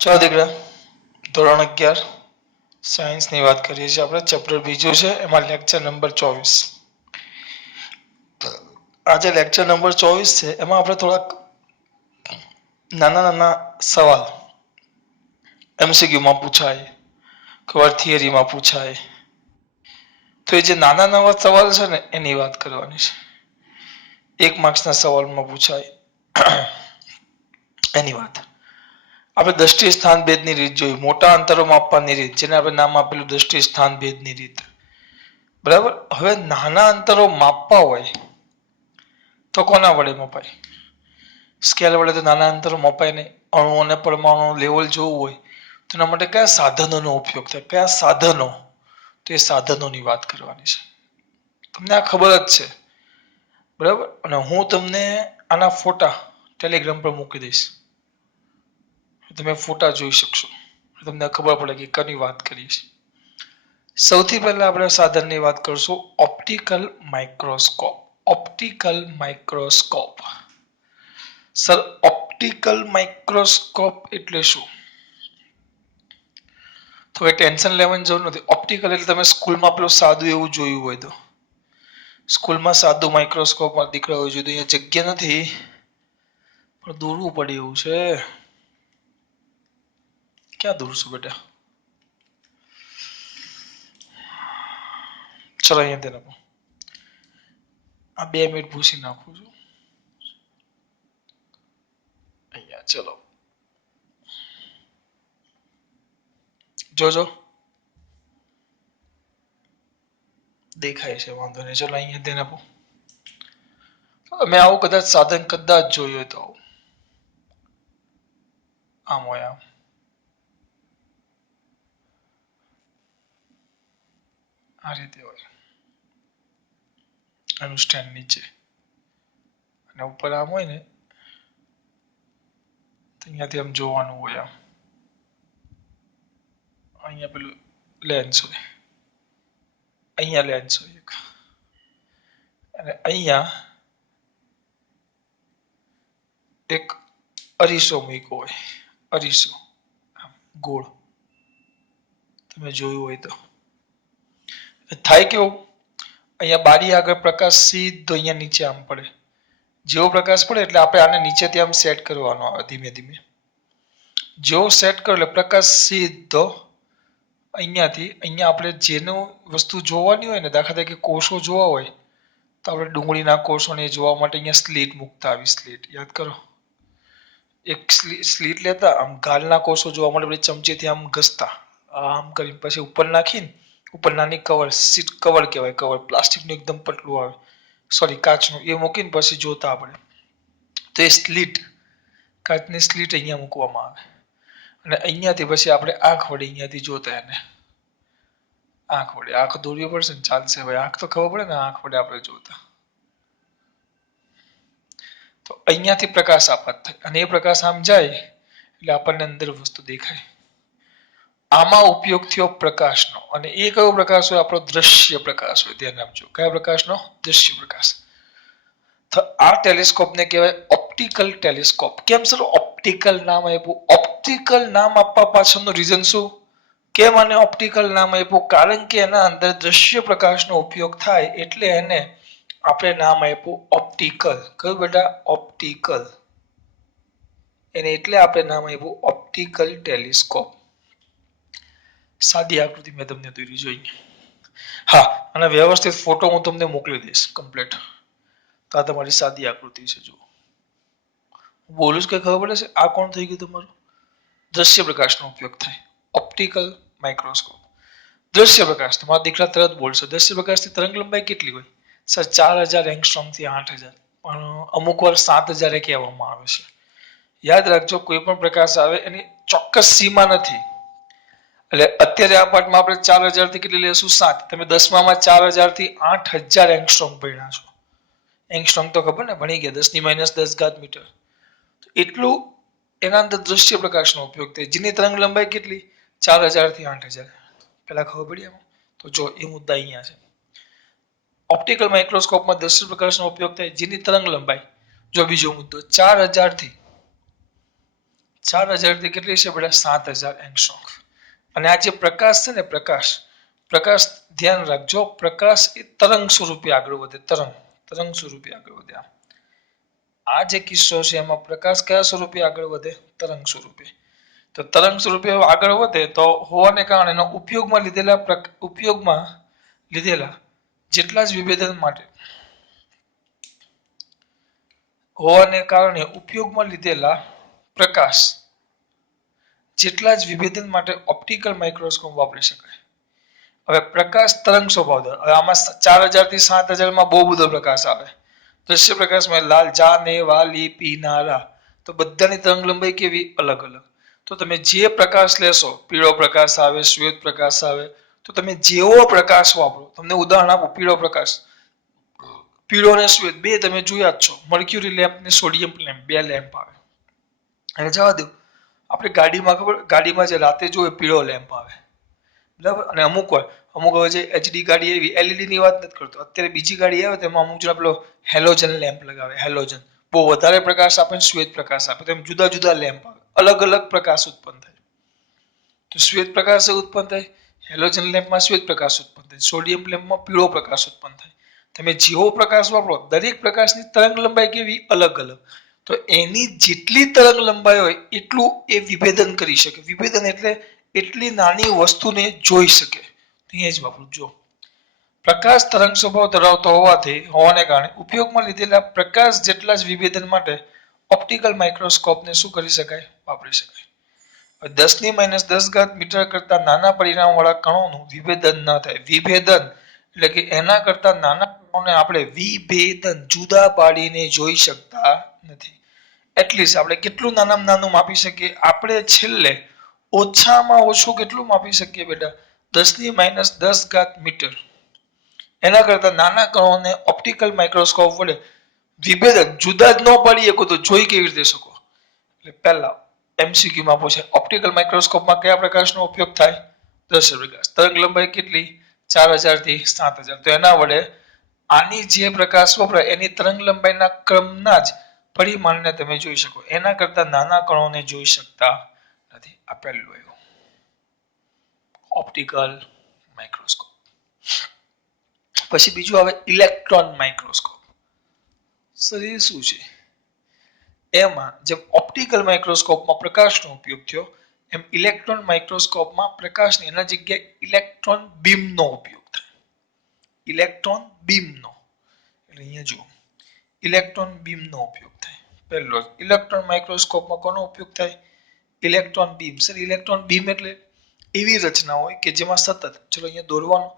ચાલો દીકરા, ધોરણ 11 સાયન્સની વાત કરીએ છીએ આપણે. ચેપ્ટર બીજું છે, એમાં લેક્ચર નંબર 24. આજે લેક્ચર નંબર 24 છે, એમાં આપણે થોડાક નાના નાના સવાલ એમસીક્યુમાં પૂછાય, કવાર થિયરીમાં પૂછાય. તો એ જે નાના નાના સવાલ છે ને એની વાત કરવાની છે. 1 માર્ક્સના સવાલમાં પૂછાય એની વાત. આપણે દ્રષ્ટિ સ્થાન ભેદની રીત જોઈ, મોટા અંતરો માપવાની રીત, જેને આપણે નામ આપેલું દ્રષ્ટિ સ્થાન ભેદની રીત. બરાબર. હવે નાના અંતરો માપવા હોય તો કોના વડે મપાય? સ્કેલ વડે તો નાના અંતરો મપાય નહીં. અણુ અને પરમાણુ લેવલ જોવું હોય તો એના માટે કયા સાધનોનો ઉપયોગ થાય? કયા સાધનો? તો એ સાધનોની વાત કરવાની છે. તમને આ ખબર જ છે, બરાબર. અને હું તમને આના ફોટા ટેલિગ્રામ પર મૂકી દઈશ, તમે ફોટા જોઈ શકશો, તમને ખબર પડે કે કની વાત કરીએ છીએ. સૌથી પહેલા આપણે સાધનની વાત કરશું, optical microscope. Optical microscope. Sir, optical microscope એટલે શું? તો એ ટેન્શન લેવાની જરૂર નથી. ઓપ્ટિકલ એટલે તમે સ્કૂલમાં પેલું સાદું એવું જોયું હોય તો, સ્કૂલમાં સાદું માઇક્રોસ્કોપમાં દીકરાઓ જોયું તો અહીંયા જગ્યા નથી પણ દોરવું પડે એવું છે. ક્યાં દોરશું બેટા? ચલો અહીંયા તેને આ 2 મિનિટ ભૂસી નાખું છું અહીંયા. ચલો જોજો, દેખાય છે, વાંધો નહીં. ચલો અહીંયા તેને મેં આવું કદાચ સાધન કદાચ જોયું હોય તો આમ હોય, આમ આ રીતે હોય, આનું સ્ટેન્ડ નીચે અને ઉપર આમ હોય ને, તો અહીંયાથી આમ જોવાનું હોય. આમ અહીંયા પેલું લેન્સ હોય, અહીંયા લેન્સ હોય એક, અને અહીંયા એક અરીસો મૂક્યો હોય, અરીસો આમ ગોળ. તમે જોયું હોય તો થાય કેવું, અહીંયા બારી આગળ પ્રકાશ સીધો અહીંયા નીચે આમ પડે. જેવો પ્રકાશ પડે એટલે આપણે આને નીચેથી આમ સેટ કરવાનો આવે ધીમે ધીમે. જેવો સેટ કરો એટલે પ્રકાશ સીધો અહીંયાથી અહીંયા આપણે જેનું વસ્તુ જોવાની હોય ને, દાખલા તરીકે કોષો જોવા હોય તો આપણે ડુંગળીના કોષોને જોવા માટે અહીંયા સ્લીટ મૂકતા આવી. સ્લીટ યાદ કરો, એક સ્લીટ લેતા આમ ગાલના કોષો જોવા માટે પછી ચમચીથી આમ ઘસતા, આમ કરીને પછી ઉપર નાખીને, ઉપર નાની કવર, સીટ કવર કહેવાય, કવર પ્લાસ્ટિકનું એકદમ પતલું આવે, સોરી કાચનું, એ મૂકીને પછી જોતા આપણે. તો એ સ્લીટ, કાચની સ્લીટ અહીંયા મૂકવામાં આવે અને અહીંયાથી પછી આપણે આંખ વડે અહીંયાથી જોતા એને. આંખ વડે, આંખ દોરવી પડશે ને, ચાલશે ભાઈ, આંખ તો ખબર પડે ને, આંખ વડે આપણે જોતા. તો અહીંયાથી પ્રકાશ આપાત થાય અને એ પ્રકાશ આમ જાય એટલે આપણને અંદર વસ્તુ દેખાય. આમાં ઉપયોગ થયો પ્રકાશનો, અને એ કયો પ્રકાશ હોય? આપણો દ્રશ્ય પ્રકાશ હોય. ધ્યાન આપજો, કયા પ્રકાશનો? દ્રશ્ય પ્રકાશ. તો આ ટેલિસ્કોપને કહેવાય ઓપ્ટિકલ ટેલિસ્કોપ. કેમ સર ઓપ્ટિકલ નામ આપ્યું? ઓપ્ટિકલ નામ આપવા પાછળનું રીઝન શું? કેમ આને ઓપ્ટિકલ નામ આપ્યું? કારણ કે એના અંદર દ્રશ્ય પ્રકાશનો ઉપયોગ થાય એટલે એને આપણે નામ આપ્યું ઓપ્ટિકલ. કયું બેટા? ઓપ્ટિકલ. એને એટલે આપણે નામ આપ્યું ઓપ્ટિકલ ટેલિસ્કોપ. સાદી આકૃતિ મેં તમને દોરી જોઈ. હા, અને વ્યવસ્થિત ફોટો હું તમને મોકલી દઈશ કમ્પ્લીટ. તો આ તમારી સાદી આકૃતિ છે. જુઓ, બોલું કે ખબર પડે છે? આ કોણ થઈ ગયું તમારું? દ્રશ્ય પ્રકાશનો ઉપયોગ થાય, ઓપ્ટિકલ માઇક્રોસ્કોપ. દ્રશ્ય પ્રકાશ, તમારા દીકરા તરત બોલશે. દ્રશ્ય પ્રકાશની તરંગ લંબાઈ કેટલી હોય? સર 4000 એંગસ્ટ્રોમ થી 8000, પણ અમુક વાર 7000 કહેવામાં આવે છે. યાદ રાખજો, કોઈ પણ પ્રકાશ આવે એની ચોક્કસ સીમા નથી. એટલે અત્યારે આ પાઠમાં આપણે 4000 થી કેટલી લેશું? 7. તમે 10માં 4000 થી 8000 એંગસ્ટ્રોમ ભણ્યા છો. એંગસ્ટ્રોમ તો ખબર ને, ભણી ગયા, 10⁻10 મીટર. એટલું એના અંદર દ્રશ્ય પ્રકાશનો ઉપયોગ થાય, જેની તરંગ લંબાઈ કેટલી? 4000 થી 8000. પેલા ખબર પડી એમાં? તો જો એ મુદ્દા અહીંયા છે. ઓપ્ટિકલ માઇક્રોસ્કોપમાં દ્રશ્ય પ્રકાશનો ઉપયોગ થાય, જેની તરંગ લંબાઈ, જો બીજો મુદ્દો, 4000 થી 4000 થી કેટલી છે બેટા 7000 એંગસ્ટ્રોમ. અને આ જે પ્રકાશ છે ને પ્રકાશ ધ્યાન રાખજો, પ્રકાશ એ તરંગ સ્વરૂપે આગળ વધે, તરંગ સ્વરૂપે આગળ વધે. આ જે કિસ્સો છે એમાં પ્રકાશ કયા સ્વરૂપે આગળ વધે? તરંગ સ્વરૂપે. તો તરંગ સ્વરૂપે આગળ વધે તો હોવાને કારણે એનો ઉપયોગમાં લીધેલા જેટલા જ વિભેદન માટે હોવાને કારણે ઉપયોગમાં લીધેલા પ્રકાશ જેટલા જ વિભેદન માટે ઓપ્ટિકલ માઇક્રોસ્કોપ વાપરી શકાય. હવે પ્રકાશ તરંગ સ્વભાવ ધરાવે. હવે આમાં 4000 થી 7000 માં બહુ બધો પ્રકાશ આવે. દ્રશ્ય પ્રકાશમાં લાલ, જાને, વાલી, પીનારા, તો બધાની તરંગ લંબાઈ કેવી? અલગ અલગ. તો તમે જે પ્રકાશ લેશો, પીળો પ્રકાશ આવે, શ્વેત પ્રકાશ આવે, તો તમે જેવો પ્રકાશ વાપરો, તમને ઉદાહરણ આપો, પીળો અને શ્વેત બે તમે જોયા જ છો, મર્ક્યુરી લેમ્પ ને સોડિયમ લેમ્પ, બે લેમ્પ આવે. અને જવા દો, આપણે ગાડીમાં જે રાતે જોઈએ પીળો લેમ્પ આવે, બરાબર. અને અમુક હવે જે એચડી ગાડી એવી એલઈડી ની વાત નથી કરતો, અત્યારે બીજી ગાડી આવે તેમાં અમુક જણા પેલો હેલોજન લેમ્પ લગાવે, હેલોજન બહુ વધારે પ્રકાશ આપે ને શ્વેત પ્રકાશ આપે, તેમ જુદા જુદા લેમ્પ આવે, અલગ અલગ પ્રકાશ ઉત્પન્ન થાય. તો શ્વેત પ્રકાશ ઉત્પન્ન થાય, હેલોજન લેમ્પમાં શ્વેત પ્રકાશ ઉત્પન્ન થાય, સોડિયમ લેમ્પમાં પીળો પ્રકાશ ઉત્પન્ન થાય. તમે જેવો પ્રકાશ વાપરો, દરેક પ્રકાશની તરંગ લંબાઈ કેવી? અલગ અલગ. તો એની જેટલી તરંગ લંબાઈ હોય એટલું એ વિભેદન કરી શકે. વિભેદન એટલે એટલી નાની વસ્તુને જોઈ શકે. અહીંયા જ વાપરું. જો પ્રકાશ તરંગ સ્વભાવ ધરાવતો હોવાને કારણે ઉપયોગમાં લીધેલા પ્રકાશ જેટલા જ વિભેદન માટે ઓપ્ટિકલ માઇક્રોસ્કોપને શું કરી શકાય? વાપરી શકાય. 10⁻10 મીટર કરતા નાના પરિમાણ વાળા કણોનું વિભેદન ન થાય. વિભેદન એટલે કે એના કરતા નાના કણોને આપણે વિભેદન જુદા પાડીને જોઈ શકતા નથી. એટલીસ્ટ આપણે કેટલું નાનામાં નાનું માપી શકીએ? આપણે છેલ્લે ઓછામાં ઓછું કેટલું માપી શકીએ બેટા? 10⁻10 મીટર. એના કરતા નાના કણોને ઓપ્ટિકલ માઇક્રોસ્કોપ વડે વિભેદન જુદા જ ન પાડી શકો તો જોઈ કેવી રીતે શકો? એટલે પહેલા MCQ માં પૂછે, ઓપ્ટિકલ માઇક્રોસ્કોપમાં કયા પ્રકાશનો ઉપયોગ થાય? દ્રશ્ય પ્રકાશ. તરંગ લંબાઈ કેટલી? 4000 થી 7000. તો એના વડે આની જે પ્રકાશ વપરાય એની તરંગ લંબાઈના ક્રમના જ પરિમાણને તમે જોઈ શકો. એના કરતા નાના કણોને જોઈ શકતા નથી. આ પહેલું આવ્યું ઓપ્ટિકલ માઇક્રોસ્કોપ. પછી બીજું આવે ઇલેક્ટ્રોન માઇક્રોસ્કોપ. સર એ શું છે? એમાં જેમ ઓપ્ટિકલ માઇક્રોસ્કોપમાં પ્રકાશનો ઉપયોગ થયો એમ ઇલેક્ટ્રોન માઇક્રોસ્કોપમાં પ્રકાશની એના જગ્યાએ ઇલેક્ટ્રોન બીમનો ઉપયોગ થાય. ઇલેક્ટ્રોન બીમનો એટલે અહીંયા જુઓ, ઇલેક્ટ્રોન બીમનો ઉપયોગ થાય. પહેલો ઇલેક્ટ્રોન માઇક્રોસ્કોપમાં કોનો ઉપયોગ થાય? Electron beam. Sir electron beam એટલે એવી રચના હોય કે જેમાં સતત, ચલો અહીંયા દોરવાનું,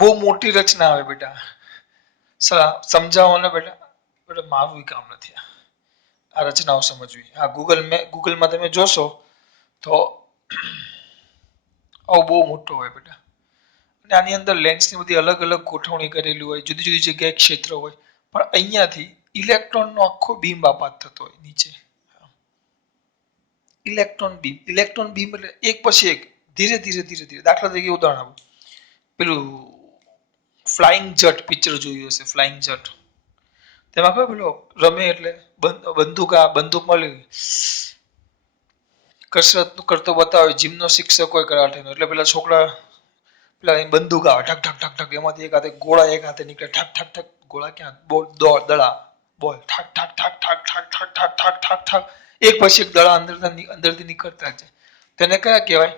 બહુ મોટી રચના આવે બેટા. સર સમજાવો ને બેટા. બેટા મારું કામ નથી આ રચનાઓ સમજવી. આ ગૂગલમાં તમે જોશો તો આવું બહુ મોટો હોય બેટા. અને આની અંદર લેન્સની બધી અલગ અલગ ગોઠવણી કરેલી હોય, જુદી જુદી જગ્યાએ ક્ષેત્ર હોય, પણ અહીંયાથી ઇલેક્ટ્રોનનો આખો બીમ બાપાત થતો હોય નીચે. ઇલેક્ટ્રોન બીમ એટલે એક પછી એક ધીરે ધીરે ધીરે ધીરે. દાખલા તરીકે ઉદાહરણ આપું, પેલું ફ્લાઇંગ જટ પિક્ચર જોયું હશે, ફ્લાઇંગ જટ. તેમાં ખબર પેલો રમે એટલે બંદૂક મળી કસરત કરતો બતાવે, જીમનો શિક્ષક હોય કરાટેનો, એટલે પેલા છોકરા પેલા બંદૂક આવે ઠક ઠક ઠક ઠક, એમાંથી એક હાથે ગોળા એક હાથે નીકળે, ઠક ઠક ઠક, ગોળા ક્યાં? બોલ, દડા, બોલ, ઠક ઠક ઠક ઠક ઠક ઠક ઠક ઠક ઠક ઠક, એક પછી એક દડા અંદરથી નીકળતા છે. તેને કયા કહેવાય?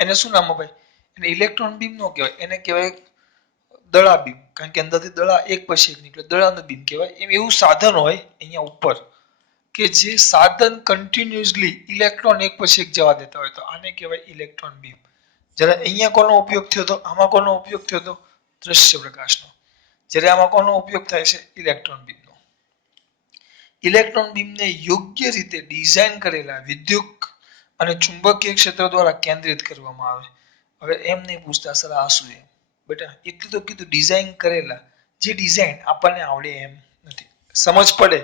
એને શું નામ અપાય? એને ઇલેક્ટ્રોન બીમ નો કહેવાય, એને કહેવાય દડા બીમ. કારણ કે અંદરથી દડા એક પછી એક નીકળે, દડાનું બીમ કહેવાય. એમ એવું સાધન હોય અહીંયા ઉપર કે જે સાધન કન્ટિન્યુઅસલી ઇલેક્ટ્રોન એક પછી એક જવા દેતા હોય, તો આને કહેવાય ઇલેક્ટ્રોન બીમ. જ્યારે અહીંયા કોનો ઉપયોગ થયો હતો? આમાં કોનો ઉપયોગ થયો હતો? દ્રશ્ય પ્રકાશનો. જ્યારે આમાં કોનો ઉપયોગ થાય છે? ઇલેક્ટ્રોન બીમનો. ઇલેક્ટ્રોન બીમને યોગ્ય રીતે ડિઝાઇન કરેલા વિદ્યુત અને ચુંબકીય ક્ષેત્ર દ્વારા કેન્દ્રિત કરવામાં આવે. હવે એમ નહીં પૂછતા સર આ શું છે બેટા, એટલું તો કીધું ડિઝાઇન કરેલા. જે ડિઝાઇન આપણને આવડે એમ નથી, સમજ પડે,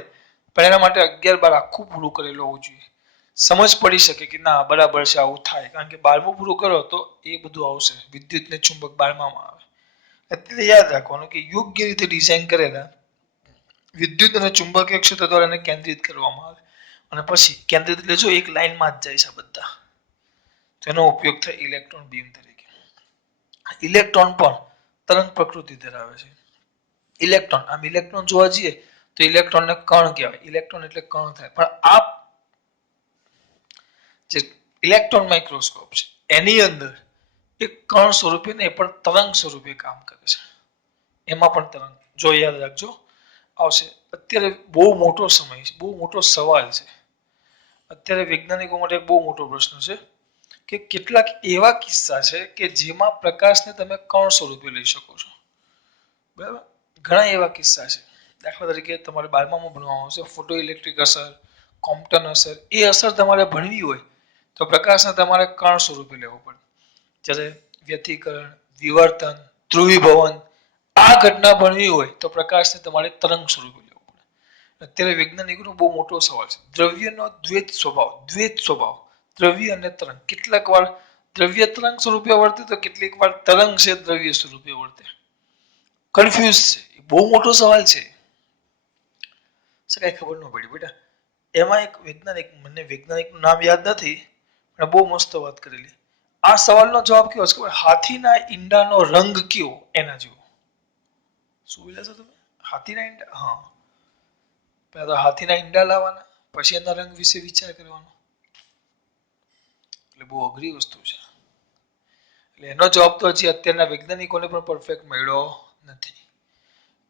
પણ એના માટે 11-12 આખું પૂરું કરેલું હોવું જોઈએ. સમજ પડી શકે કે ના બરાબર છે, આવું થાય. કારણ કે 12મું પૂરું કરો તો એ બધું આવશે. વિદ્યુત ને ચુંબક 12માં આવે. એટલે યાદ રાખવાનું કે યોગ્ય રીતે ડિઝાઇન કરેલા વિદ્યુત અને ચુંબકીય ક્ષેત્ર દ્વારા એને કેન્દ્રિત કરવામાં આવે. અને પછી કેન્દ્રિત એટલે જો એક લાઈનમાં જ જાય છે આ બધા, તેનો ઉપયોગ થાય ઇલેક્ટ્રોન બીમ તરીકે. ઇલેક્ટ્રોન પણ તરંગ પ્રકૃતિ ધરાવે છે. ઇલેક્ટ્રોન, આમ ઇલેક્ટ્રોન જોવા જઈએ તો ઇલેક્ટ્રોનને કણ કહેવાય, ઇલેક્ટ્રોન એટલે કણ થાય, પણ આ જે ઇલેક્ટ્રોન માઇક્રોસ્કોપ છે એની અંદર એક કણ સ્વરૂપે નહીં પણ તરંગ સ્વરૂપે કામ કરે છે. એમાં પણ તરંગ, જો યાદ રાખજો આવશે. અત્યારે બહુ મોટો સમય છે, બહુ મોટો સવાલ છે. અત્યારે વૈજ્ઞાનિકો માટે બહુ મોટો પ્રશ્ન છે કે કેટલાક એવા કિસ્સા છે કે જેમાં પ્રકાશને તમે કણ સ્વરૂપે લઈ શકો છો. બરાબર, ઘણા એવા કિસ્સા છે. દાખલા તરીકે તમારે 12માં ભણવામાં આવશે ફોટો ઇલેક્ટ્રિક અસર, કોમ્પટન અસર. એ અસર તમારે ભણવી હોય તો પ્રકાશને તમારે કણ સ્વરૂપે લેવો પડે. જ્યારે વ્યતિકરણ, વિવર્તન, ધ્રુવીભવન આ ઘટના ભણવી હોય તો પ્રકાશને તમારે તરંગ સ્વરૂપે લેવો પડે. અત્યારે વૈજ્ઞાનિકોનો બહુ મોટો સવાલ છે દ્રવ્યનો દ્વૈત સ્વભાવ. દ્વૈત સ્વભાવ, દ્રવ્ય અને તરંગ. કેટલાક વાર દ્રવ્ય તરંગ સ્વરૂપે વર્તે તો કેટલીક વાર તરંગ છે દ્રવ્ય સ્વરૂપે વર્તે. કન્ફ્યુઝ છે, બહુ મોટો સવાલ છે. કઈ ખબર ન પડી બેટા. એમાં એક વૈજ્ઞાનિક, મને વૈજ્ઞાનિકનું નામ યાદ નથી, પણ બહુ મસ્ત વાત કરેલી. આ સવાલનો જવાબ કેવો છે ખબર? હાથીના ઈંડાનો રંગ કયો એના જેવો. શું બોલ્યા છો તમે? હાથીના ઈંડા? હા, પહેલા તો હાથીના ઈંડા લાવવાના, પછી એના રંગ વિશે વિચાર કરવાનો. એટલે બહુ અઘરી વસ્તુ છે. એટલે એનો જવાબ તો હજી અત્યારના વૈજ્ઞાનિકોને પણ પરફેક્ટ મળ્યો નથી.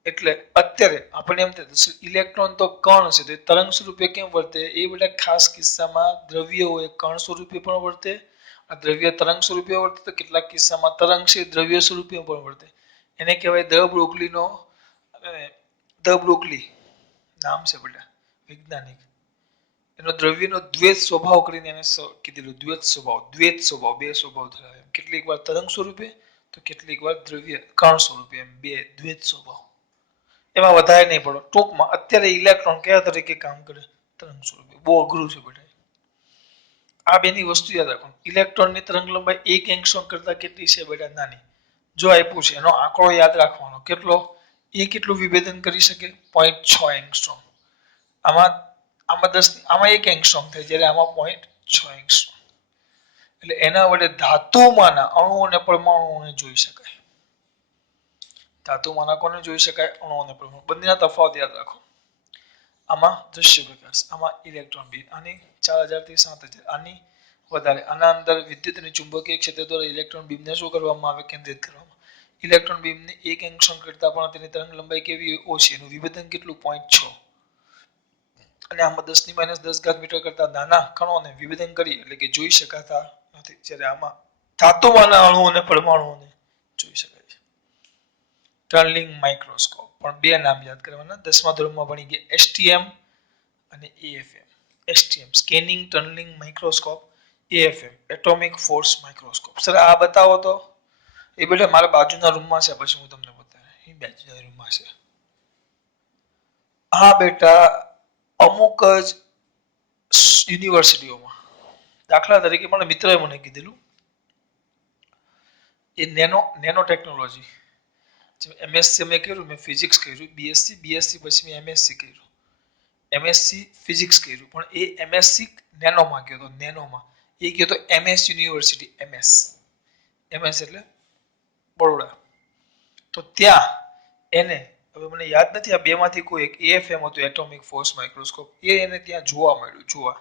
એટલે અત્યારે આપણે એમ થાય ઇલેક્ટ્રોન તો કણ છે તો તરંગ સ્વરૂપે કેમ વર્તે? એ બધા ખાસ કિસ્સામાં દ્રવ્ય હોય કણ સ્વરૂપે પણ વર્તે, આ દ્રવ્ય તરંગ સ્વરૂપે વર્તે, તો કેટલાક કિસ્સામાં તરંગ છે દ્રવ્ય સ્વરૂપે પણ વર્તે. એને કહેવાય દ બ્રોગલીનો, દ બ્રોગલી નામ છે બેટા વૈજ્ઞાનિક. એનો દ્રવ્યનો દ્વૈત સ્વભાવ કરીને એને કીધેલું. દ્વૈત સ્વભાવ, દ્વૈત સ્વભાવ, બે સ્વભાવ ધરાવે. કેટલીક વાર તરંગ સ્વરૂપે તો કેટલીક વાર દ્રવ્ય કણ સ્વરૂપે, એમ બે દ્વૈત સ્વભાવ. એમાં વધારે નહીં પડો. ટૂંકમાં અત્યારે ઇલેક્ટ્રોન કયા તરીકે કામ કરે? તરંગ સ્વરૂપે. બહુ અઘરું છે બેટા. આ બેની વસ્તુ યાદ રાખો. ઇલેક્ટ્રોનની તરંગ લંબાઈ 1 એંગસ્ટ્રોમ કરતા કેટલી છે બેટા? નાની. જો આપ્યું છે એનો આંકડો યાદ રાખવાનો. કેટલો? એ કેટલું વિભેદન કરી શકે? 0.6 એંગસ્ટ્રોમ. આમાં આમાં 10, આમાં 1 એંગસ્ટ્રોમ થાય, જ્યારે આમાં 0.6 એંગસ્ટ્રોમ. એટલે એના વડે ધાતુમાંના અણુ અને પરમાણુઓને જોઈ શકાય. ધાતુમાંના કોને જોઈ શકાય? અણુ અને પરમાણુ. બંનેના તફાવત યાદ રાખો. આમાં દ્રશ્ય પ્રકાશ, આમાં ઇલેક્ટ્રોન બીમ. આની 4000 થી 7000, આની વધારે. આના અંદર વિદ્યુત અને ચુંબકીય ક્ષેત્ર દ્વારા ઇલેક્ટ્રોન બીમને શું કરવામાં આવે? કેન્દ્રિત કરવામાં. ઇલેક્ટ્રોન બીમને 1 એંગસ્ટ્રોમ કરતા પણ તેની તરંગ લંબાઈ કેવી? ઓછી. એનું વિભેદન કેટલું? 0.6. અને આમાં 10⁻10 મીટર કરતા નાના કણોને વિભેદન કરી એટલે કે જોઈ શકાતા નથી, જ્યારે આમાં ધાતુમાંના અણુ અને પરમાણુઓને જોઈ શકાય છે. ટર્નલિંગ માઇક્રોસ્કોપ પણ બે નામ યાદ કરવાના. 10મા ધોરણમાં ભણી ગયા એસટીએમ અને AFM. STM scanning tunnelling microscope, AFM atomic force microscope. Sir આ બતાવો તો. એ બેટા મારા બાજુના રૂમમાં છે, પછી હું તમને બતાવું. એ બાજુના રૂમમાં છે. હા બેટા, અમુક જ યુનિવર્સિટીઓમાં, દાખલા તરીકે મારા મિત્રએ મને કીધેલું, એ નેનો ટેકનોલોજી. એમએસસી મેં કર્યું, મેં ફિઝિક્સ કર્યું, બીએસસી પછી મેં એમએસસી કર્યું, એમએસસી ફિઝિક્સ કર્યું, પણ એ એમએસસી નેનોમાં ગયો હતો. નેનોમાં એ ગયો હતો એમએસ યુનિવર્સિટી. એમએસ એટલે બરોડા. તો ત્યાં એને, હવે મને યાદ નથી આ બેમાંથી કોઈ એક, એએફએમ હતું એટોમિક ફોર્સ માઇક્રોસ્કોપ, એ એને ત્યાં જોવા મળ્યું.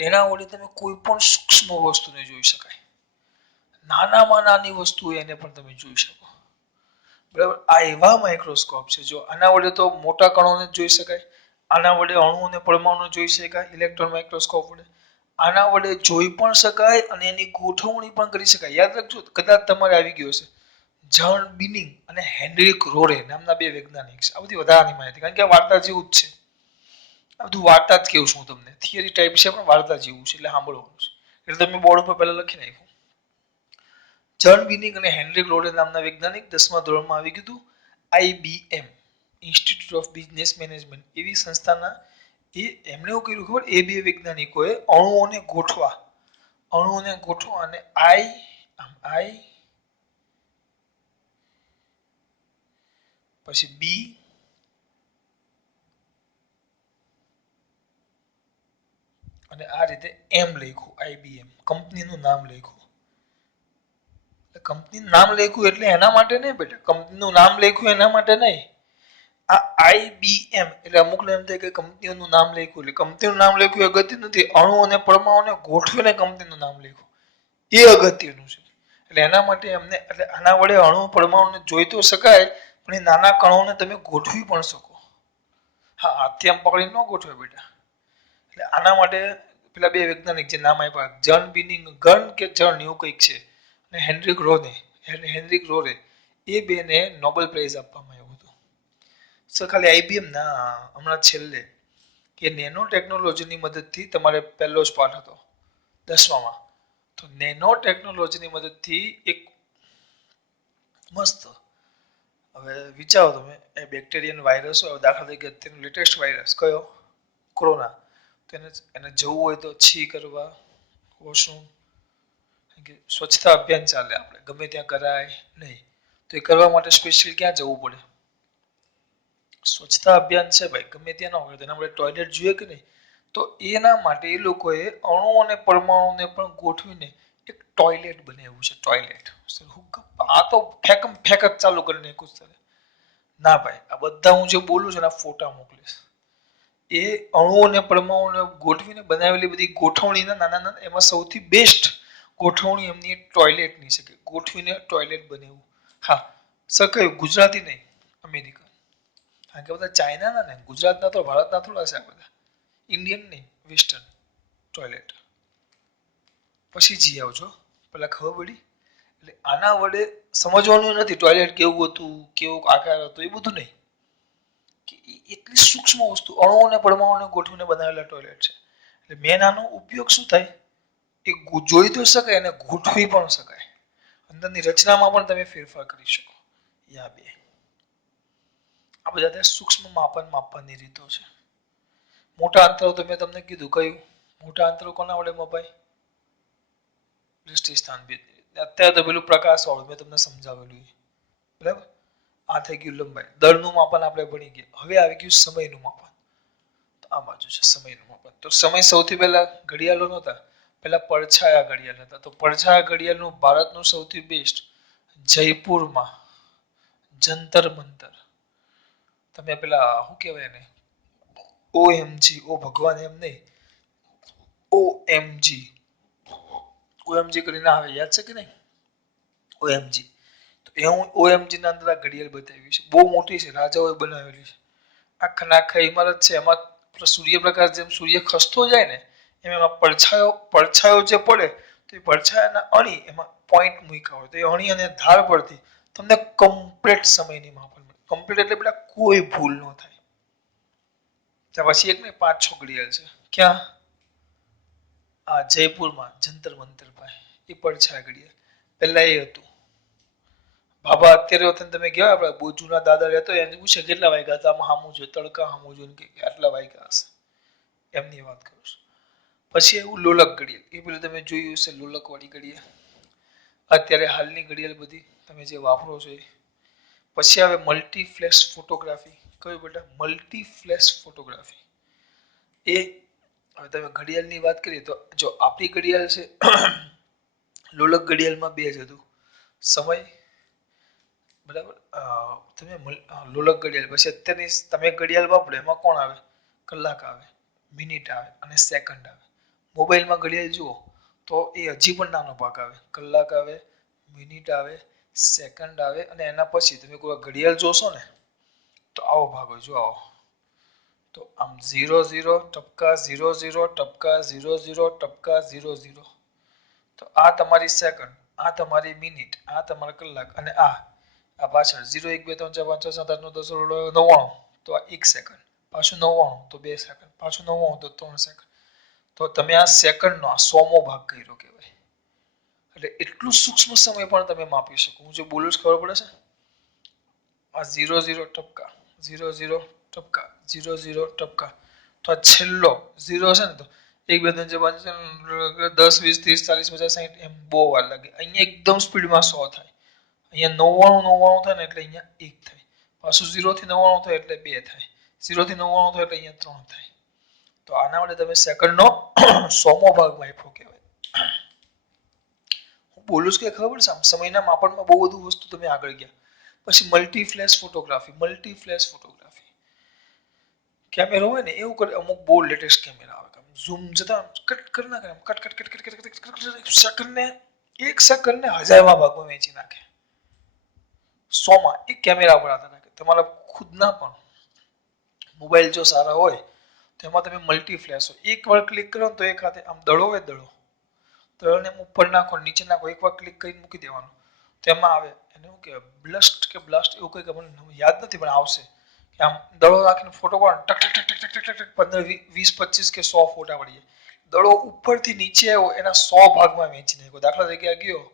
એના વડે તમે કોઈ પણ સૂક્ષ્મ વસ્તુને જોઈ શકાય. નાનામાં નાની વસ્તુ એને પણ તમે જોઈ શકો. બરાબર, આ એવા માઇક્રોસ્કોપ છે જો આના વડે તો મોટા કણોને જોઈ શકાય, આના વડે અણુ અને પરમાણુ જોઈ શકાય ઇલેક્ટ્રોન માઇક્રોસ્કોપ વડે. આના વડે જોઈ પણ શકાય અને એની ગોઠવણી પણ કરી શકાય. યાદ રાખજો, કદાચ તમારે આવી ગયો છે. જ્હોન બીનિંગ અને હેનરિક રોરે નામના બે વૈજ્ઞાનિક છે. આ બધી વધારાની માહિતી, કારણ કે આ વાર્તા જેવું જ છે. આ બધું વાર્તા જ કેવું છું હું તમને. થિયરી ટાઈપ છે પણ વાર્તા જેવું છે, એટલે સાંભળવાનું છે. એટલે તમે બોર્ડ ઉપર પહેલા લખી નાખ્યું. જ્હોન બીનિંગ અને હેનરિક રોરે નામના વૈજ્ઞાનિક 10મા ધોરણમાં આવી ગયું. IBM institute of business management એવી સંસ્થાના એમણે એવું કર્યું ખબર? એ બે વૈજ્ઞાનિકોએ અણુઓને ગોઠવા અને આઈ પછી બી અને આ રીતે એમ લખ્યું, IBM કંપનીનું નામ લખ્યું. કંપનીનું નામ લખ્યું એટલે એના માટે નહીં બેટા, કંપનીનું નામ લખ્યું એના માટે નહીં. આ IBM એટલે અમુકને એમ થાય કે કંપનીઓનું નામ લખ્યું એટલે કંપનીનું નામ લખ્યું એ અગત્ય નથી. અણુ અને પરમાણુને ગોઠવીને કંપનીનું નામ લખ્યું એ અગત્યનું છે. એટલે એના માટે એમને એટલે આના વડે અણુ પરમાણુને જોઈ તો શકાય, પણ એ નાના કણોને તમે ગોઠવી પણ શકો. હા, હાથથી આમ પકડી ન ગોઠવે બેટા. એટલે આના માટે પેલા બે વૈજ્ઞાનિક જે નામ આપ્યા, જન બિનિંગ ગન કે જન એવું કંઈક છે, અને હેનરિક રોરે એ બેને નોબેલ પ્રાઇઝ આપવામાં આવ્યો હતો. સર ખાલી IBM ના હમણાં છેલ્લે કે નેનો ટેકનોલોજીની મદદથી, તમારે પહેલો જ પાઠ હતો 10માં, તો નેનો ટેકનોલોજીની મદદથી એક મસ્ત, હવે વિચારો તમે, એ બેક્ટેરિયન વાયરસ હોય, દાખલા તરીકે અત્યારનો લેટેસ્ટ વાયરસ કયો, કોરોના, તો એને જવું હોય તો છી કરવા, વોશરૂમ, સ્વચ્છતા અભિયાન ચાલે, આપણે ગમે ત્યાં કરાય નહીં, તો એ કરવા માટે સ્પેશિયલ ક્યાં જવું પડે, સ્વચ્છતા અભિયાન છે ભાઈ, ગમે ત્યાં ન હોય તો એના માટે ટોયલેટ જોઈએ કે નહીં, તો એના માટે એ લોકોએ અણુ અને પરમાણુને પણ ગોઠવીને એક ટોયલેટ બનાવ્યું છે. ટોયલેટ આ તો ફેક જ ચાલુ કરીને ના ભાઈ, આ બધા હું જે બોલું છું એના ફોટા મોકલીશ. એ અણુ અને પરમાણુને ગોઠવીને બનાવેલી બધી ગોઠવણીના નાના નાના, એમાં સૌથી બેસ્ટ ગોઠવણી એમની ટોયલેટની છે કે ગોઠવીને ટોયલેટ બનાવ્યું. હા સર, કયું? ગુજરાતી નહીં, અમેરિકન. કારણ કે બધા ચાઇનાના ને, ગુજરાતના તો ભારતના થોડા છે આ બધા, ઇન્ડિયન નહીં, વેસ્ટર્ન ટોયલેટ. પછી જી આવજો, પેલા ખબર પડી. એટલે આના વડે સમજવાનું નથી ટોયલેટ કેવું હતું, કેવો આકાર હતો, એ બધું નહીં, કે એટલી સૂક્ષ્મ વસ્તુ અણુ અને પરમાણુને ગોઠવીને બનાવેલા ટોયલેટ છે. એટલે મેન આનો ઉપયોગ શું થાય, એ જોઈ તો શકાય અને ગોઠવી પણ શકાય. અંદરની રચનામાં પણ તમે ફેરફાર કરી શકો. યા બે આ બધા સૂક્ષ્મ માપવાની રીતો છે. મોટા અંતરો તો મેં તમને કીધું, કયું મોટા અંતરો કોના વડે મપાય? દૃષ્ટિ સ્થાન ભેદ. અત્યારે તો પેલું પ્રકાશ વાળું મેં તમને સમજાવેલું, બરાબર. આ થઈ ગયું લંબાઈ. દળનું માપન આપણે ભણી ગયા. હવે આવી ગયું સમયનું માપન. તો આ બાજુ છે સમયનું માપન. તો સમય સૌથી પહેલા ઘડિયાળો નહોતા, પહેલા પડછાયા ઘડિયાળ હતા. તો પડછાયા ઘડિયાળનું ભારતનું સૌથી બેસ્ટ જયપુરમાં જંતર મંતર. તમે પેલા શું કહેવાય એને, OMG, ઓ ભગવાન એમ નહીં, OMG કરીને આવે, યાદ છે કે નહીં? OMG. તો એ હું OMG ના અંદર આ ઘડિયાળ બતાવી છે. બહુ મોટી છે, રાજાઓએ બનાવેલી છે. આખા ઇમારત છે, એમાં સૂર્યપ્રકાશ જેમ સૂર્ય ખસતો જાય ને એમ એમાં પડછાયો જે પડે, તો એ પડછાયાના અણી એમાં પોઈન્ટ મૂક્યા હોય, તો એ અણી અને ધાર પરથી તમને કમ્પ્લીટ સમયની માપન મળે. કમ્પ્લીટ એટલે પેલા કોઈ ભૂલ ન થાય. ત્યાં પછી એક ને 5-6 ઘડિયાળ છે. ક્યાં? આ જયપુરમાં જંતર મંતર પાસે એ પડછાયા ઘડિયાળ. પહેલા એ હતું. બાબા અત્યારે વખતે તમે ગયા આપડા બહુ જૂના દાદા રહેતો, એને પૂછે કેટલા વાગ્યા હતા, આમાં સામું જોઈએ, તડકા સામું જોઈએ, કે આટલા વાગ્યા હશે, એમની વાત કરું છું. પછી એવું લોલક ઘડિયાળ, એ પેલું તમે જોયું હશે, લોલક વાળી ઘડિયાળ. અત્યારે હાલની ઘડિયાળ બધી તમે જે વાપરો છો એ. પછી આવે મલ્ટી ફ્લેશ ફોટોગ્રાફી. કયું બેટા? Multi flash photography. એ હવે તમે ઘડિયાળની વાત કરીએ તો જો આપણી ઘડિયાળ છે, લોલક ઘડિયાળમાં બે જ હતું, સમય, બરાબર. તમે લોલક ઘડિયાળ, પછી અત્યારની તમે ઘડિયાળ વાપરો એમાં કોણ આવે? કલાક આવે, મિનિટ આવે અને સેકન્ડ આવે. મોબાઈલમાં ઘડિયાળ જુઓ તો એ હજી પણ નાનો ભાગ આવે, કલાક આવે, મિનિટ આવે, સેકન્ડ આવે, અને એના પછી તમે કોઈ ઘડિયાળ જોશો ને તો આવો ભાગ હોય, જો આવો. તો આમ 00 ટપકા 00 ટપકા 00 ટપકા 00. તો આ તમારી સેકન્ડ, આ તમારી મિનિટ, આ તમારા કલાક, અને આ પાછળ 0 1 2 3 4 5 6 7 8 9 10 11 99, તો આ 1 સેકન્ડ, પાછું 99 તો 2 સેકન્ડ, પાછું 99 તો 3 સેકન્ડ. તો તમે આ સેકન્ડનો આ 100મો ભાગ કર્યો કહેવાય. એટલે એટલું સૂક્ષ્મ સમય પણ તમે માપી શકો. હું જે બોલું છું ખબર પડે છે? આ 00 ટપકા 00 ટપકા 00 ટપકા, તો આ છેલ્લો 0 છે ને, તો 1 2 3 4 5 10 20 30 40 50 60 એમ બહુ વાર લાગે. અહીંયા એકદમ સ્પીડમાં 100 થાય. અહીંયા 99 થાય ને એટલે અહીંયા 1 થાય. પાછું 0 થી 99 થાય એટલે 2 થાય. 0 થી 99 થાય એટલે અહીંયા 3 થાય. તો આના વડે તમે સેકન્ડનો 100મો ભાગમાં આપ્યો કહેવાય. હું બોલું છું કે ખબર છે, આમ સમયના માપનમાં બહુ બધું વસ્તુ તમે આગળ ગયા. પછી મલ્ટી ફ્લેશ ફોટોગ્રાફી કેમેરો હોય ને એવું કરે, અમુક બહુ લેટેસ્ટ કેમેરા આવે, ઝૂમ જતા કટ કરી નાખે, કટ સેકન્ડને 1 સેકન્ડને 1000માં ભાગમાં વેચી નાખે. 100માં એક કેમેરા પર આધાર રાખે. તમારા ખુદના પણ મોબાઈલ જો સારા હોય તો એમાં તમે મલ્ટી ફ્લેશ હોય, એકવાર ક્લિક કરો તો એક હાથે આમ દડો હોય, દળોને ઉપર નાખો, નીચે નાખો, એકવાર ક્લિક કરીને મૂકી દેવાનું, તેમાં આવે એને શું કહેવાય, બ્લાસ્ટ એવું કંઈક મને યાદ નથી પણ આવશે. કે આમ દડો નાખીને ફોટો પાડો, ટક ટક ટક ટક ટક 15 20 25 કે 100 ફોટા પડી જાય. દડો ઉપરથી નીચે આવ્યો એના 100 ભાગમાં વેચી નાખ્યો. દાખલા તરીકે આ ગયો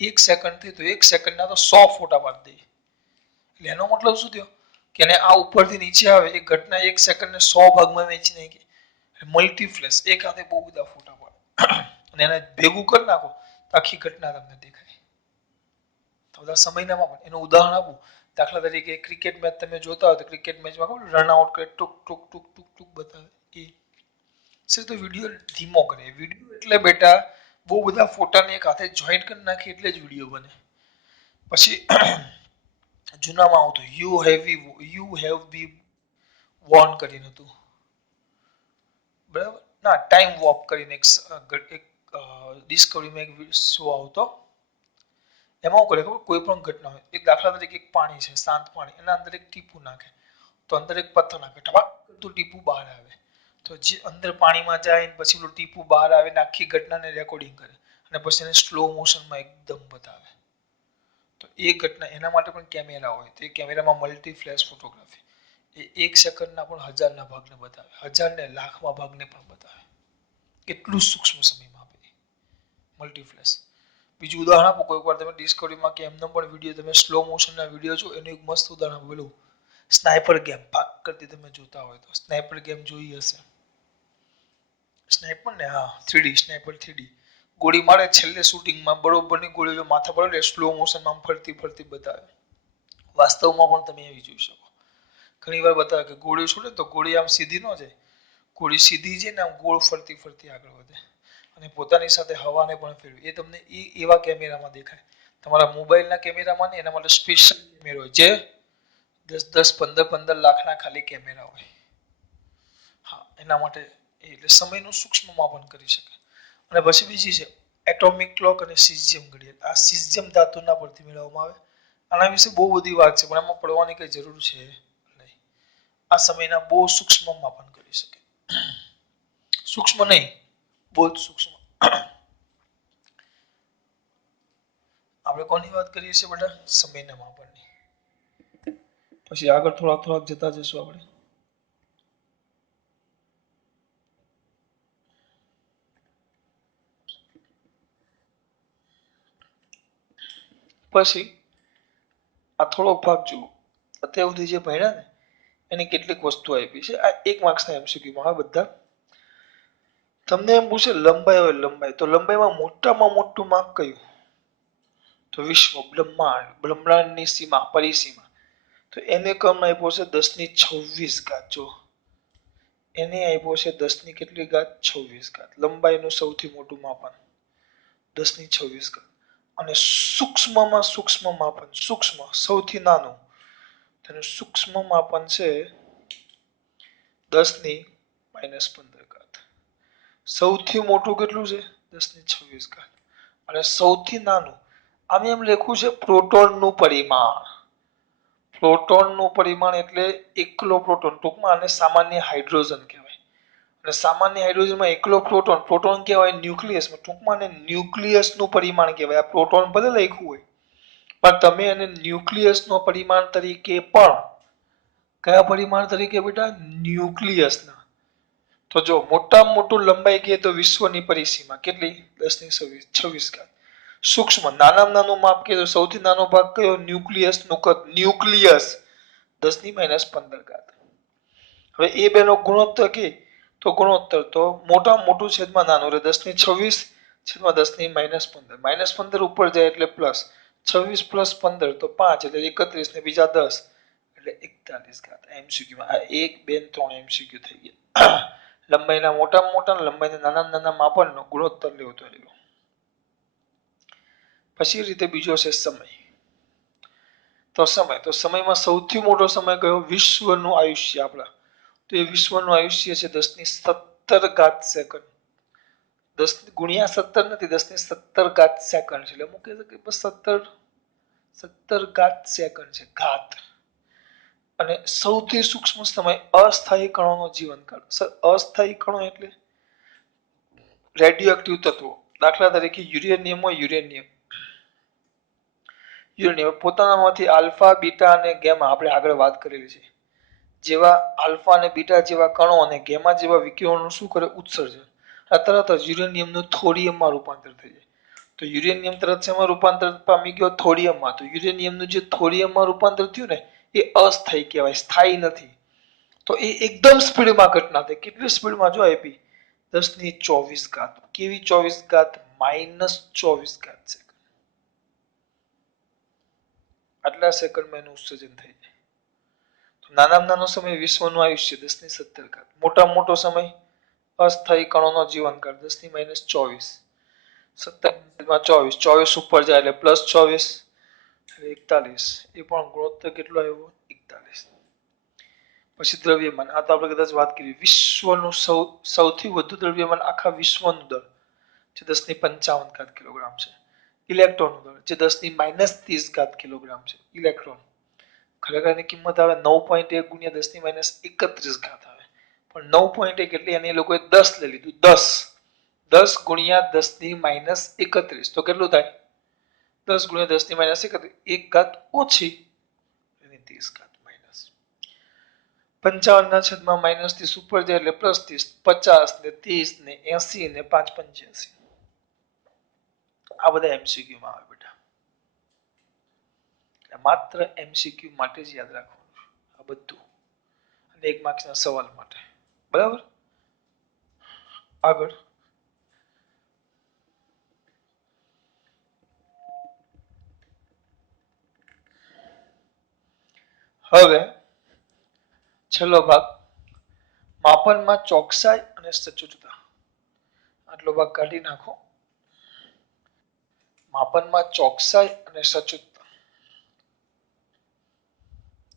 1 સેકન્ડ થઈ તો 1 સેકન્ડના તો 100 ફોટા પાડી દે. એટલે એનો મતલબ શું થયો કે એને આ ઉપરથી નીચે આવે એ ઘટના 1 સેકન્ડને 100 ભાગમાં વેચી નાખી. મલ્ટીફ્લેશ એક હાથે બહુ બધા ફોટા પાડે અને એને ભેગું કરી નાખો તો આખી ઘટના તમને દેખાય. તો બધા સમયનામાં પણ એનું ઉદાહરણ આપું. દાખલા તરીકે ક્રિકેટ મેચ તમે જોતા હોય તો ક્રિકેટ મેચમાં ખબર રન આઉટ કરે, ટુક ટુક ટુક ટુક ટુક બતાવે. એ સર તો વિડીયો ધીમો કરે. વિડીયો એટલે બેટા બહુ બધા ફોટાને એક હાથે જોઈન્ટ કરી નાખી એટલે જ વિડીયો બને. પછી જૂનામાં આવતું યુ હેવ બી વોન કરીને હતું, બરાબર ના, ટાઈમ વોપ કરીને એક ડિસ્કવરીમાં એક શો આવતો. એમાં કરે ખબર, કોઈ પણ ઘટના હોય, એક દાખલા તરીકે એક પાણી છે, શાંત પાણી, એના અંદર એક ટીપું નાખે તો અંદર એક પથ્થર નાખે, ટપાક તો ટીપું બહાર આવે. તો જે અંદર પાણીમાં જાય પછી પેલું ટીપું બહાર આવે ને આખી ઘટનાને રેકોર્ડિંગ કરે અને પછી એને સ્લો મોશનમાં એકદમ બતાવે. તો એ ઘટના એના માટે પણ કેમેરા હોય. તો એ કેમેરામાં મલ્ટી ફ્લેશ ફોટોગ્રાફી એ 1 સેકન્ડના પણ 1000ના ભાગને બતાવે, 1000 ને લાખમાં ભાગને પણ બતાવે. એટલું સૂક્ષ્મ સમયમાં આપે મલ્ટી ફ્લેશ. બીજું ઉદાહરણ આપો, કોઈક વાર તમે ડિસ્કવરીમાં કે એમનો પણ વિડીયો તમે સ્લો મોશનના વિડીયો જો, એનું એક મસ્ત ઉદાહરણ આપેલું સ્નાઈપર ગેમ પાક કરતી તમે જોતા હોય તો સ્નાઈપર ગેમ જોઈ હશે. સ્નાઈપર ને હા 3D સ્નાઈપર 3D ગોળી મારે છેલ્લે શૂટિંગમાં બરોબરની ગોળી જો માથા પર એટલે સ્લો મોશનમાં ફરતી ફરતી બતાવે. વાસ્તવમાં પણ તમે એવી જોઈ શકો. ઘણી વાર બતાવે કે ગોળી છોડે તો ગોળી આમ સીધી ન જાય, ગોળી સીધી છે ને આમ ગોળ ફરતી ફરતી આગળ વધે અને પોતાની સાથે હવાને પણ ફેરવે. એ તમને એવા કેમેરામાં દેખાય. તમારા મોબાઈલના કેમેરામાં ને એના માટે સ્પેશિયલ કેમેરો હોય જે 10 15 લાખના ખાલી કેમેરા હોય. હા, એના માટે એટલે સમયનું સૂક્ષ્મ માપન કરી શકે. અને પછી બીજી છે એટોમિક ક્લોક અને સિઝિયમ ઘડિયાળ. આ સિઝિયમ ધાતુના પરથી મેળવવામાં આવે. આના વિશે બહુ બધી વાત છે પણ એમાં પડવાની કઈ જરૂર છે નહીં. આ સમયના બહુ સૂક્ષ્મ માપન કરી શકે. સૂક્ષ્મ નહીં, બહુ જ સૂક્ષ્મ. આપણે કોની વાત કરીએ છીએ બેટા? સમયના માપનની. પછી આગળ થોડાક જતા જશું આપણે. પછી આ થોડોક ભાગ જુઓ. અત્યાર સુધી જે ભણ્યા ને એની કેટલીક વસ્તુ આપી છે. આ 1 માર્ક્સના MCQ માં બધા. તમને એમ પૂછે લંબાઈ હોય, લંબાઈ તો લંબાઈમાં મોટામાં મોટું માપ કયું? તો વિશ્વ બ્રહ્માંડની સીમા, પરિસીમા. તો એને ક્રમ આપ્યો છે 10⁻26. જો એને આપ્યો છે 10 કેટલી ઘાત 26. લંબાઈનું સૌથી મોટું માપન 10⁻26. અને સૂક્ષ્મમાં સૂક્ષ્મ માપન, સૂક્ષ્મ સૌથી નાનું તેનું સૂક્ષ્મ માપન છે 10⁻15. સૌથી મોટું કેટલું છે? 10⁻26. અને સૌથી નાનું આમ એમ લખ્યું છે પ્રોટોનનું પરિમાણ. પ્રોટોનનું પરિમાણ એટલે એકલો પ્રોટોન, ટૂંકમાં આને સામાન્ય હાઇડ્રોજન કહેવાય. અને સામાન્ય હાઇડ્રોજનમાં એકલો પ્રોટોન, પ્રોટોન કહેવાય ન્યુક્લિયસમાં, ટૂંકમાં આને ન્યુક્લિયસનું પરિમાણ કહેવાય. આ પ્રોટોન ભલે લખ્યું હોય પણ તમે એને ન્યુક્લિયસનો પરિમાણ તરીકે પણ, કયા પરિમાણ તરીકે બેટા? ન્યુક્લિયસના. તો જો મોટામાં મોટું લંબાઈ કહે તો વિશ્વની પરિસીમા કેટલી? 10⁻26. સૂક્ષ્મ નાનામાં નાનું માપ કહે તો સૌથી નાનો ભાગ કયો? ન્યુક્લિયસનું કદ, ન્યુક્લિયસ 10⁻15. હવે એ બેનો ગુણોત્તર કે તો ગુણોત્તર તો મોટામાં મોટું છેદમાં નાનું એટલે 10⁻26 છેદમાં 10⁻15. -15 ઉપર જાય એટલે પ્લસ, 26 + 15 તો 5 એટલે 31 ને બીજા 10 એટલે 41. MCQ માં આ 1 2 3 MCQ થઈ ગયા. લંબાઈના મોટામાં મોટા અને લંબાઈના નાના નાના માપનનો ગુણોત્તર લેવો તો લેવો. પછી રીતે બીજો છે સમય. તો સમયમાં સૌથી મોટો સમય કયો? વિશ્વનું આયુષ્ય આપણા. તો એ વિશ્વનું આયુષ્ય છે 10^17 સેકન્ડ. 10 ગુણ્યા 17 નથી, 10^17 સેકન્ડ છે. એટલે અમુક કહે છે કે બસ 17 સેકન્ડ છે, ઘાત. અને સૌથી સૂક્ષ્મ સમય અસ્થાયી કણોનો જીવનકાળ. અસ્થાયી કણો એટલે રેડિયોએક્ટિવ તત્વો. દાખલા તરીકે યુરેનિયમ હોય, યુરેનિયમ પોતાનામાંથી આલ્ફા, બીટા અને ગેમા આપણે આગળ વાત કરેલી છે. જેવા આલ્ફા અને બીટા જેવા કણો અને ગેમા જેવા વિકિરણો શું કરે? ઉત્સર્જન. આ તરત જ યુરેનિયમનું થોરિયમમાં રૂપાંતર થઈ જાય. તો યુરેનિયમ તરત શેમાં રૂપાંતર પામી ગયો? થોરિયમમાં. તો યુરેનિયમનું જે થોરિયમમાં રૂપાંતર થયું ને એ અસ્થાયી કહેવાય, સ્થાયી નથી. તો એ એકદમ સ્પીડમાં ઘટના થઈ. કેટલી સ્પીડમાં? જો આપી 10^24. કેવી 24? -24 સેકન્ડ. આટલા સેકન્ડમાં એનું ઉત્સર્જન થઈ જાય. તો નાનામાં નાનો સમય વિશ્વનું આયુષ્ય 10^17. મોટામાં મોટો સમય અસ્થાયી કણોનો જીવનકાળ 10^-24. 17 24 ઉપર જાય એટલે +24 41. એ પણ ગુણોત્તર કેટલો આવ્યો? 41. પછી દ્રવ્યમાન. આ તો આપણે કદાચ વાત કરી. વિશ્વનું સૌથી વધુ દ્રવ્યમાન આખા વિશ્વનું દળ જે 10^55 કિલોગ્રામ છે. ઇલેક્ટ્રોનનું દળ જે 10^-30 કિલોગ્રામ છે. ઇલેક્ટ્રોન ખરેખર એની કિંમત આવે 9.1 ગુણ્યા 10^-31 આવે. પણ 9.1 એટલે એને લોકોએ 10 લઈ લીધું. 10 ગુણ્યા 10^-31 તો કેટલું થાય? 10 ગુણ્યા 10^-31 એક ઘાત ઓછી એની 30 માઇનસ. 55 - 30 ઉપર જાય એટલે +30. 50 ને 30 ને 80 ને 5 × 85. આ બધા MCQ માં આવે બેટા. માત્ર MCQ માટે જ યાદ રાખવાનું છે આ બધું, અને 1 માર્ક્સના સવાલ માટે. બરાબર? આગળ હવે છેલ્લો ભાગ, માપનમાં ચોકસાઈ અને સચોટતા. આટલો ભાગ કાઢી નાખો. માપનમાં ચોકસાઈ અને સચોટતા.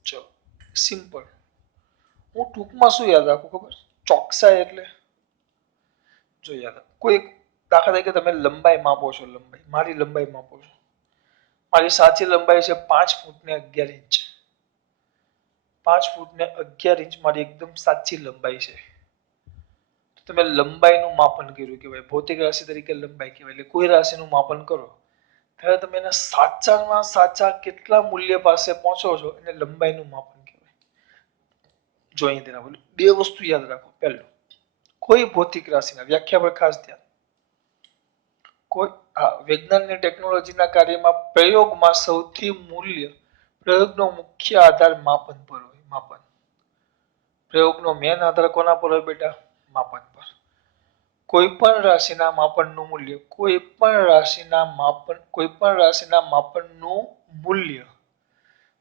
ચલો સિમ્પલ. હું ટૂંકમાં શું યાદ રાખું ખબર? ચોકસાઈ એટલે જો યાદ કોઈ દાખલા તરીકે તમે લંબાઈ માપો છો. લંબાઈ, મારી લંબાઈ માપો છો. મારી સાચી લંબાઈ છે 5 ફૂટ ને 11 ઇંચ. 5 ફૂટ ને 11 ઇંચ મારી એકદમ સાચી લંબાઈ છે. તમે લંબાઈનું માપન કર્યું કહેવાય. ભૌતિક રાશિ તરીકે લંબાઈ કહેવાય. એટલે કોઈ રાશિનું માપન કરો ત્યારે તમે એના સાચામાં સાચા કેટલા મૂલ્ય પાસે પહોંચો છો એને લંબાઈનું માપન કહેવાય. જો અહીં તેના બોલું 2 વસ્તુ યાદ રાખો. પહેલું, કોઈ ભૌતિક રાશિના વ્યાખ્યા પર ખાસ ધ્યાન. કોઈ વિજ્ઞાન અને ટેકનોલોજીના કાર્યમાં પ્રયોગમાં સૌથી મૂલ્ય પ્રયોગનો મુખ્ય આધાર માપન પર હોય. માપન. પ્રયોગનો મેન આધાર કોના પર હોય બેટા? માપન પર. કોઈ પણ રાશિના માપનનું મૂલ્ય, કોઈ પણ રાશિના માપનનું મૂલ્ય,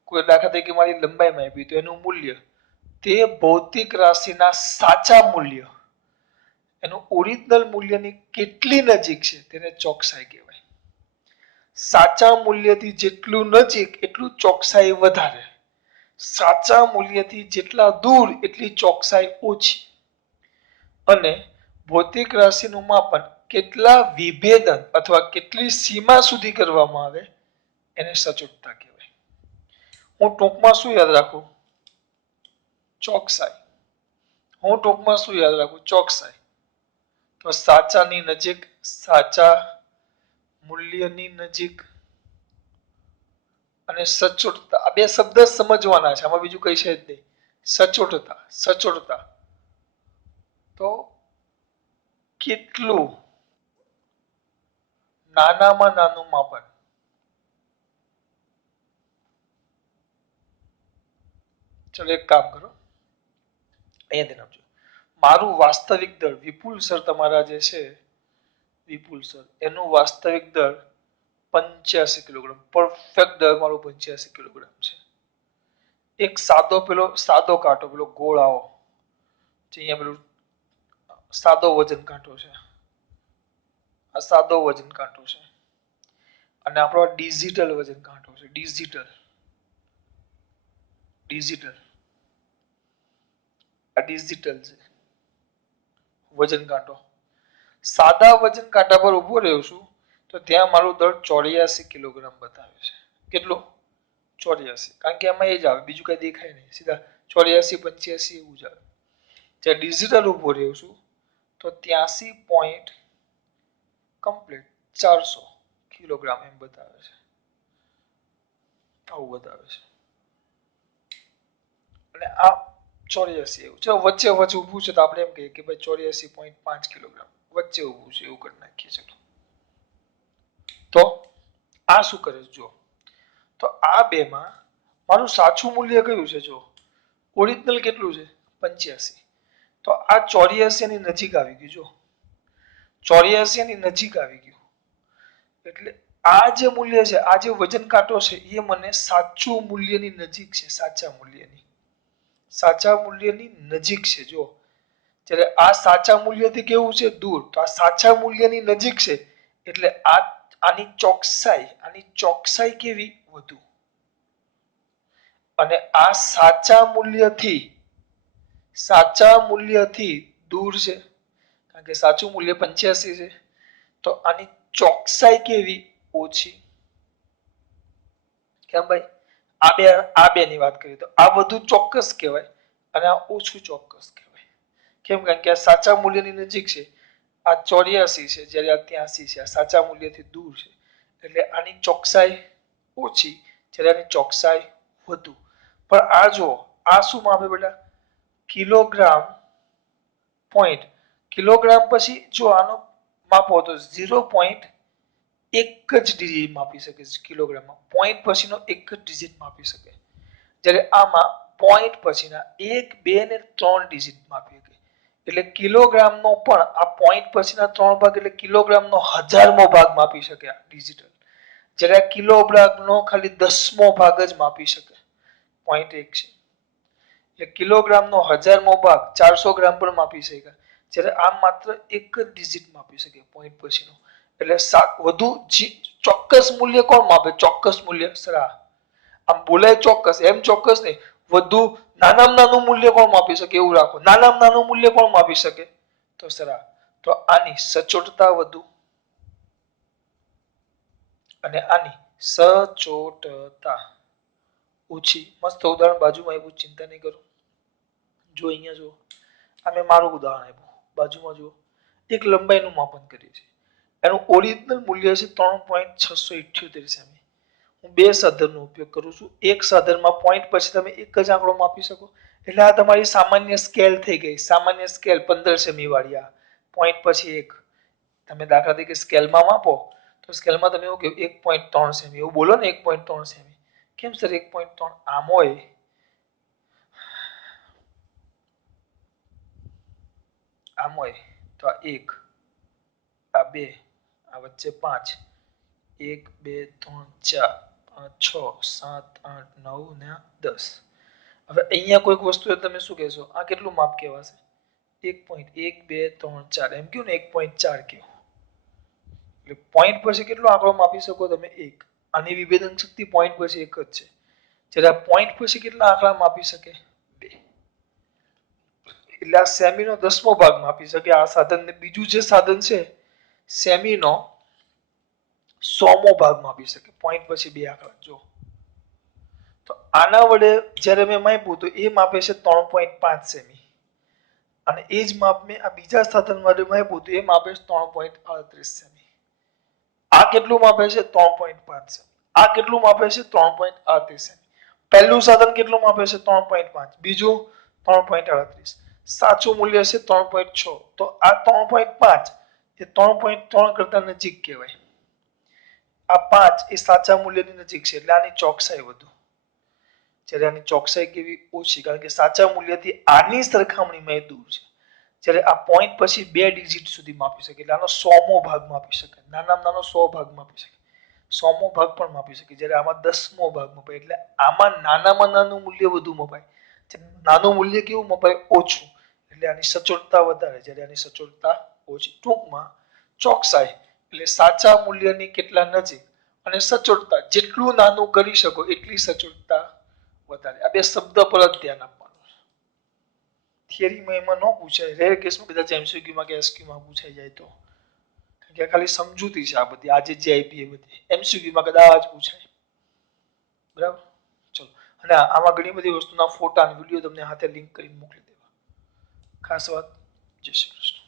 કોઈ દાખલા તરીકે મારી લંબાઈમાં આપી તો એનું મૂલ્ય તે ભૌતિક રાશિના સાચા મૂલ્ય, એનું ઓરિજિનલ મૂલ્યની કેટલી નજીક છે તેને ચોકસાઈ કહેવાય. સાચા મૂલ્યથી જેટલું નજીક એટલું ચોકસાઈ વધારે. સાચા મૂલ્યથી જેટલા દૂર એટલી ચોકસાઈ ઓછી. અને ભૌતિક રાશિનું માપન કેટલા વિભેદન અથવા કેટલી સીમા સુધી કરવામાં આવે એને સચોટતા કહેવાય. હું ટૂંકમાં શું યાદ રાખું? ચોકસાઈ. હું ટૂંકમાં શું યાદ રાખું? ચોકસાઈ. તો સાચાની નજીક, સાચા મૂલ્યની નજીક અને સચોટતા. આ 2 શબ્દ સમજવાના છે, આમાં બીજું કઈ છે જ નહીં. સચોટતા. સચોટતા તો કેટલું નાનામાં નાનું માપન. ચલો એક કામ કરો, અહીંયા ધ્યાન આપજો. મારું વાસ્તવિક દળ વિપુલ સર, તમારા જે છે વિપુલ સર, એનું વાસ્તવિક દળ 85 કિલોગ્રામ. પરફેક્ટ દળ મારું 85 કિલોગ્રામ છે. એક સાદો કાંટો પેલો ગોળ આવો જે અહીંયા પેલું સાદો વજન કાંટો છે, આ સાદો વજન કાંટો છે, અને આપણો ડિજિટલ વજન કાંટો છે, ડિજિટલ આ ડિજિટલ છે વજન કાંટો. સાદા વજન કાંટા પર ઊભો રહ્યો છું તો ત્યાં મારું દળ 84 કિલોગ્રામ બતાવે છે. કેટલું? 84. કારણ કે એમાં એ જ આવે, બીજું કઈ દેખાય નહીં, સીધા 84 85 એવું જ આવે. જ્યાં ડિજિટલ ઊભો રહ્યો છું તો 83 પોઈન્ટ કમ્પ્લીટ 400 કિલોગ્રામ એમ બતાવે છે, આવું બતાવે છે. અને આ 84 એવું છે. વચ્ચે વચ્ચે ઊભું છે તો આપણે એમ કહીએ કે ભાઈ 84.5 કિલોગ્રામ વચ્ચે ઊભું છે એવું કરી નાખીએ. ચલો તો આ શું કરે છે જો, તો આ બેમાં મારું સાચું મૂલ્ય કયું છે? જો ઓરિજિનલ કેટલું છે? 85. તો આ 84 ની નજીક આવી ગયું. જો 84 ની નજીક આવી ગયું એટલે આ જે મૂલ્ય છે, આ જે વજન કાંટો છે એ મને સાચું મૂલ્યની નજીક છે, સાચા મૂલ્યની નજીક છે. જો જ્યારે આ સાચા મૂલ્યથી કેવું છે? દૂર. તો આ સાચા મૂલ્યની નજીક છે એટલે આની ચોકસાઈ કેવી? વધુ. અને આ સાચા મૂલ્યથી દૂર છે, કારણ કે સાચું મૂલ્ય 85 છે, તો આની ચોકસાઈ કેવી? ઓછી. કેમ ભાઈ? આ બે ની વાત કરીએ તો આ વધુ ચોક્કસ કહેવાય અને આ ઓછું ચોક્કસ કહેવાય. કેમ? કારણ કે આ સાચા મૂલ્યની નજીક છે, આ 84 છે, જ્યારે આ 83 છે, આ સાચા મૂલ્યથી દૂર છે, એટલે આની ચોકસાઈ ઓછી, જ્યારે આની ચોકસાઈ વધુ. પણ આ જો, આ શું માપે બેટા? Kilogram point. કિલોગ્રામ પછી જો આનો માપો તો 0.1 જ ડિજિટ માપી શકે છે કિલોગ્રામમાં. પોઈન્ટ પછીનો એક જ ડિજિટ માપી શકે, જ્યારે આમાં પોઈન્ટ પછીના 1 2 ને 3 ડિજિટ માપી શકે. એટલે કિલોગ્રામનો પણ આ પોઈન્ટ પછીના 3 ભાગ એટલે કિલોગ્રામનો 1000મો ભાગ માપી શકે આ ડિજિટલ, જ્યારે આ કિલોગ્રામનો ખાલી 10મો ભાગ જ માપી શકે. પોઈન્ટ 1 છે એટલે કિલોગ્રામનો 1000મો ભાગ 400 ગ્રામ પણ માપી શકે, જ્યારે આ માત્ર એક જ ડિજિટ માપી શકે પોઈન્ટ પછીનો. એટલે વધુ ચોક્કસ મૂલ્ય કોણ માપે? ચોક્કસ મૂલ્ય સરા. આમ બોલાય ચોક્કસ, એમ ચોક્કસ નહીં. વધુ નાનામાં નાનું મૂલ્ય કોણ માપી શકે? એવું રાખો. નાનામાં નાનું મૂલ્ય કોણ માપી શકે? તો સરા. તો આની સચોટતા વધુ અને આની સચોટતા ઓછી. મસ્ત ઉદાહરણ બાજુમાં આપ્યું, ચિંતા નહીં કરો. જો અહીંયા જો, આ મેં મારું ઉદાહરણ આપ્યું, બાજુમાં જુઓ. એક લંબાઈનું માપન કરીએ છીએ, એનું ઓરિજિનલ મૂલ્ય છે 3.678 સેમી. હું બે સાધનનો ઉપયોગ કરું છું. એક સાધનમાં પોઈન્ટ પછી તમે એક જ આંકડો માપી શકો, એટલે આ તમારી સામાન્ય સ્કેલ થઈ ગઈ. સામાન્ય સ્કેલ 15 સેમી વાળી, આ પોઈન્ટ પછી એક. તમે દાખલા તરીકે સ્કેલમાં માપો તો સ્કેલમાં તમે એવું કહ્યું 1.3 સેમી, એવું બોલો ને 1.3 સેમી. કેમ સર 1.3? આમ હોય તો આ 1, આ 2, આ વચ્ચે 5, 1 2 3 4 5 6 7 8 9 ને 10. હવે અહીંયા કોઈક વસ્તુ તમે શું કહેશો? આ કેટલું માપ કહેવાશે? 1.1 2 3 4 એમ કહ્યું ને, 1.4 કહ્યું. એટલે પોઈન્ટ પછી કેટલો આંકડો માપી શકો તમે? 1. આની વિભેદન શક્તિ પોઈન્ટ પછી 1 જ છે, જ્યારે આ પોઈન્ટ પછી કેટલા આંકડા માપી શકે? 2. એટલે આ સેમીનો 10મો ભાગ માપી શકે આ સાધન ને. બીજું જે સાધન છે સેમીનો 100મો ભાગ માપી શકે, પોઈન્ટ પછી 2 આંકડા. જો તો આના વડે જ્યારે મેં માપ્યું તો એ માપે છે 3.5 સેમી, અને એ જ માપ મેં આ બીજા સાધન માટે માપ્યું તો એ માપે છે 3.38 સેમી. આ કેટલું માપે છે? 3.5 સેમી. આ કેટલું માપે છે? 3.38 સેમી. પહેલું સાધન કેટલું માપે છે? 3.5. બીજું 3.38. સાચું મૂલ્ય છે 3.6. તો આ 3.5 એ 3.3 કરતા નજીક કહેવાય. આ 5 એ સાચા મૂલ્યની નજીક છે, એટલે આની ચોકસાઈ વધુ, જ્યારે આની ચોકસાઈ કેવી? ઓછી, કારણ કે સાચા મૂલ્યથી આની સરખામણીમાં એ દૂર છે. જ્યારે આ પોઈન્ટ પછી 2 ડિજિટ સુધી માપી શકે, એટલે આનો 100મો ભાગ માપી શકે, નાનામાં નાનો 100 ભાગ માપી શકે, 100મો ભાગ પણ માપી શકે, જ્યારે આમાં 10મો ભાગ મપાય. એટલે આમાં નાનામાં નાનું મૂલ્ય વધુ મપાય, નાનું મૂલ્ય કેવું મપાય? ઓછું. એટલે એટલે આની સચોટતા વધારે, જ્યારે આની સચોટતા ઓછી. ટૂંકમાં ચોકસાઈ એટલે સાચા મૂલ્યની કેટલા નજીક, અને સચોટતા જેટલું નાનું કરી શકો એટલી સચોટતા વધારે. આ બે શબ્દ પર જ ધ્યાન આપવાનું છે. થિયરીમાં એમાં ન પૂછાય, રેર કેસમાં કદાચ એમસીક્યુમાં કે એસક્યુમાં પૂછાઈ જાય તો, કારણ કે ખાલી સમજૂતી છે આ બધી, આજે જે આપી એ બધી એમસીક્યુમાં કદાચ પૂછાય. બરાબર, ચલો. અને આમાં ઘણી બધી વસ્તુના ફોટા અને વિડીયો તમને હાથે લિંક કરીને મોકલી દેવા. ખાસ વાત. જય શ્રી કૃષ્ણ.